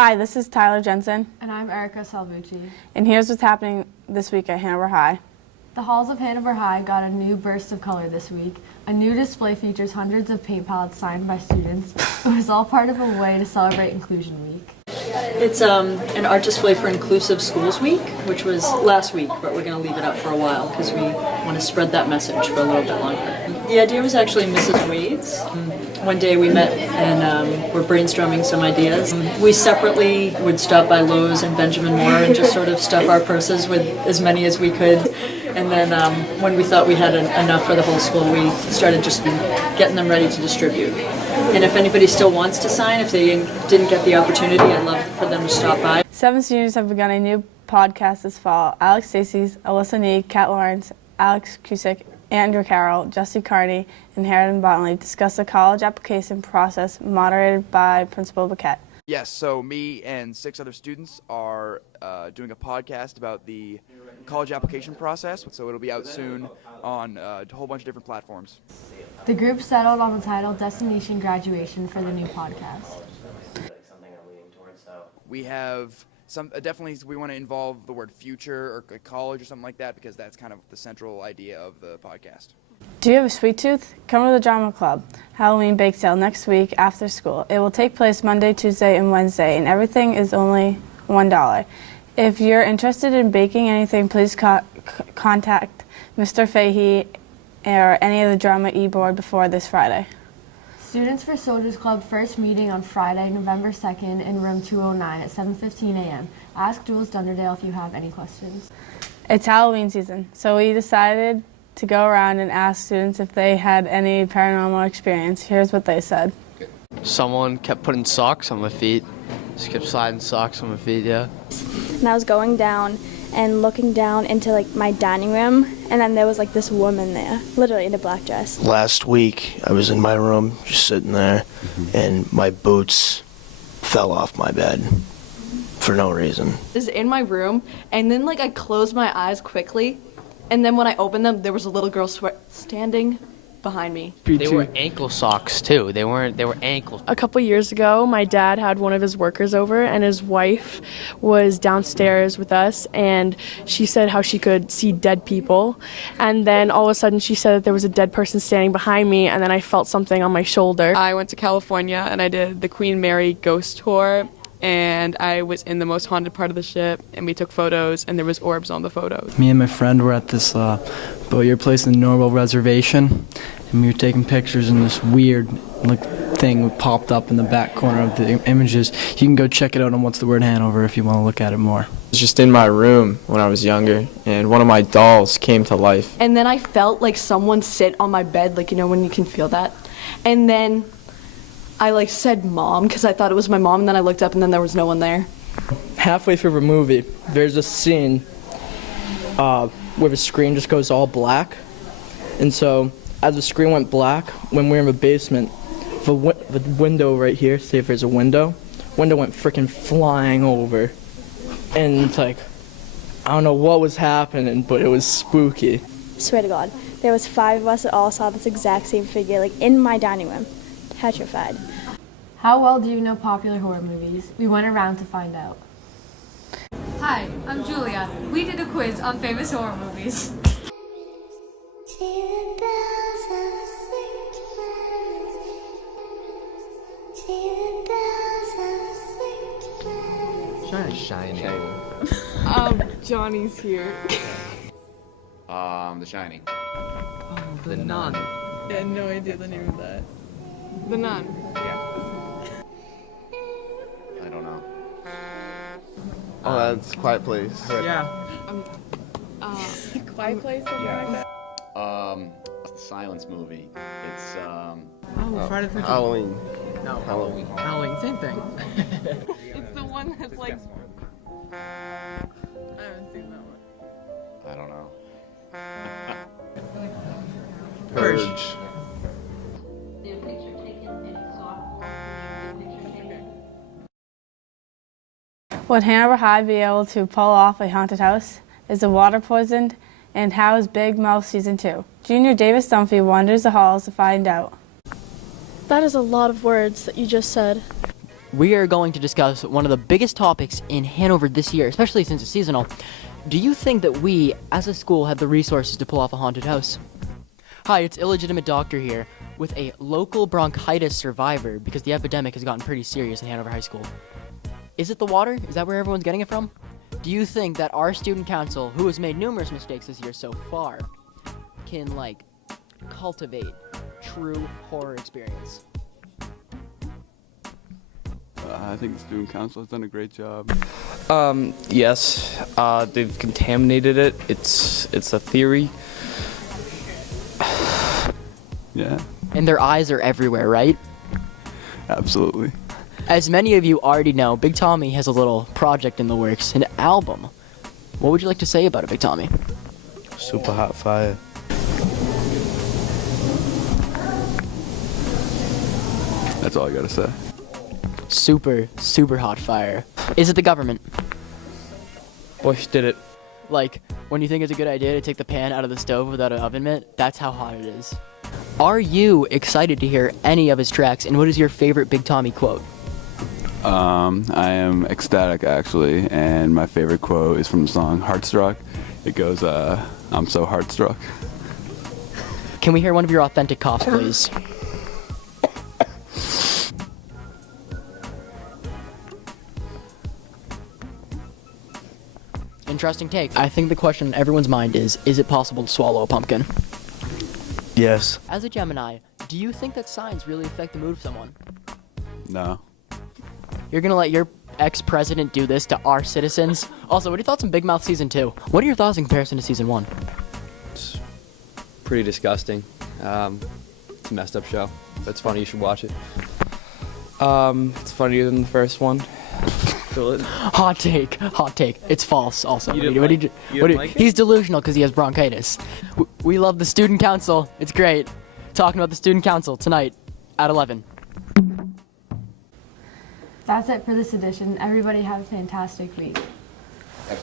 Hi, this is Tyler Jensen. And I'm Erica Salvucci. And here's what's happening this week at Hanover High. The halls of Hanover High got a new burst of color this week. A new display features hundreds of paint palettes signed by students. It was all part of a way to celebrate Inclusion Week. It's an art display for Inclusive Schools Week, which was last week, but we're going to leave it up for a while because we want to spread that message for a little bit longer. The idea was actually Mrs. Wade's. One day we met and we're brainstorming some ideas. We separately would stop by Lowe's and Benjamin Moore and just sort of stuff our purses with as many as we could. And then when we thought we had enough for the whole school, we started just getting them ready to distribute. And if anybody still wants to sign, if they didn't get the opportunity, I'd love for them to stop by. 7 seniors have begun a new podcast this fall. Alex Stacey's, Alyssa Nee, Kat Lawrence, Alex Cusick, Andrew Carroll, Jesse Carney, and Harridan Bontley discuss the college application process moderated by Principal Paquette. Yes, so me and 6 other students are doing a podcast about the college application process, so it'll be out soon on a whole bunch of different platforms. The group settled on the title Destination Graduation for the new podcast. We have definitely we want to involve the word future or college or something like that because that's kind of the central idea of the podcast. Do you have a sweet tooth? Come to the Drama Club Halloween bake sale next week after school. It will take place Monday, Tuesday, and Wednesday, and everything is only $1. If you're interested in baking anything, please contact Mr. Fahey or any of the Drama e-board before this Friday. Students for Soldiers Club first meeting on Friday, November 2nd in room 209 at 7:15 a.m. Ask Jules Dunderdale if you have any questions. It's Halloween season, so we decided to go around and ask students if they had any paranormal experience. Here's what they said. Someone kept putting socks on my feet. Just kept sliding socks on my feet, yeah. And I was going down and looking down into like my dining room, and then there was like this woman there, literally in a black dress. Last week, I was in my room, just sitting there, and my boots fell off my bed for no reason. I was in my room, and then like I closed my eyes quickly, and then when I opened them, there was a little girl standing behind me. They were ankle socks too. They were ankle. A couple years ago, my dad had one of his workers over, and his wife was downstairs with us, and she said how she could see dead people. And then all of a sudden she said that there was a dead person standing behind me, and then I felt something on my shoulder. I went to California and I did the Queen Mary ghost tour, and I was in the most haunted part of the ship, and we took photos, and there was orbs on the photos. Me and my friend were at this boatyard place in the Norwell Reservation, and we were taking pictures, and this weird thing popped up in the back corner of the images. You can go check it out on What's the Word Hanover if you want to look at it more. I was just in my room when I was younger, and one of my dolls came to life. And then I felt like someone sit on my bed, like, you know, when you can feel that. And then I said mom because I thought it was my mom, and then I looked up and then there was no one there. Halfway through the movie, there's a scene where the screen just goes all black. And so as the screen went black, when we were in the basement, the window right here, say if there's a window went freaking flying over. And it's like, I don't know what was happening, but it was spooky. Swear to God, there was 5 of us that all saw this exact same figure, like in my dining room. Petrified. How well do you know popular horror movies? We went around to find out. Hi, I'm Julia. We did a quiz on famous horror movies. Shining. Johnny's here. The Shining. Oh, The Nun. I had no idea the name of that. The Nun. Yeah. I don't know. Oh, that's Quiet Place. Yeah. Quiet Place? Yeah. It's the Silence movie. It's Friday the 13th. Halloween. No. Halloween. Halloween, same thing. It's the one that's like. I haven't seen that one. I don't know. Purge. Would Hanover High be able to pull off a haunted house? Is the water poisoned? And how is Big Mouth Season 2? Junior Davis Dunphy wanders the halls to find out. That is a lot of words that you just said. we are going to discuss one of the biggest topics in Hanover this year, especially since it's seasonal. Do you think that we, as a school, have the resources to pull off a haunted house? Hi, it's Illegitimate Doctor here with a local bronchitis survivor because the epidemic has gotten pretty serious in Hanover High School. Is it the water? Is that where everyone's getting it from? Do you think that our student council, who has made numerous mistakes this year so far, can, cultivate true horror experience? I think the student council has done a great job. Yes, they've contaminated it. It's a theory. Yeah. And their eyes are everywhere, right? Absolutely. As many of you already know, Big Tommy has a little project in the works, an album. What would you like to say about it, Big Tommy? Super hot fire. That's all I gotta say. Super, super hot fire. Is it the government? Bush did it. Like, when you think it's a good idea to take the pan out of the stove without an oven mitt, that's how hot it is. Are you excited to hear any of his tracks, and what is your favorite Big Tommy quote? I am ecstatic, actually, and my favorite quote is from the song Heartstruck. It goes, I'm so heartstruck. Can we hear one of your authentic coughs, please? Interesting take. I think the question in everyone's mind is it possible to swallow a pumpkin? Yes. As a Gemini, do you think that signs really affect the mood of someone? No. You're gonna let your ex-president do this to our citizens? Also, what are your thoughts on Big Mouth Season 2? What are your thoughts in comparison to Season 1? It's pretty disgusting. It's a messed up show. But it's funny, you should watch it. It's funnier than the first one. Hot take. It's false also. You didn't like it? He's delusional because he has bronchitis. We love the student council. It's great. Talking about the student council tonight at 11. That's it for this edition. Everybody have a fantastic week.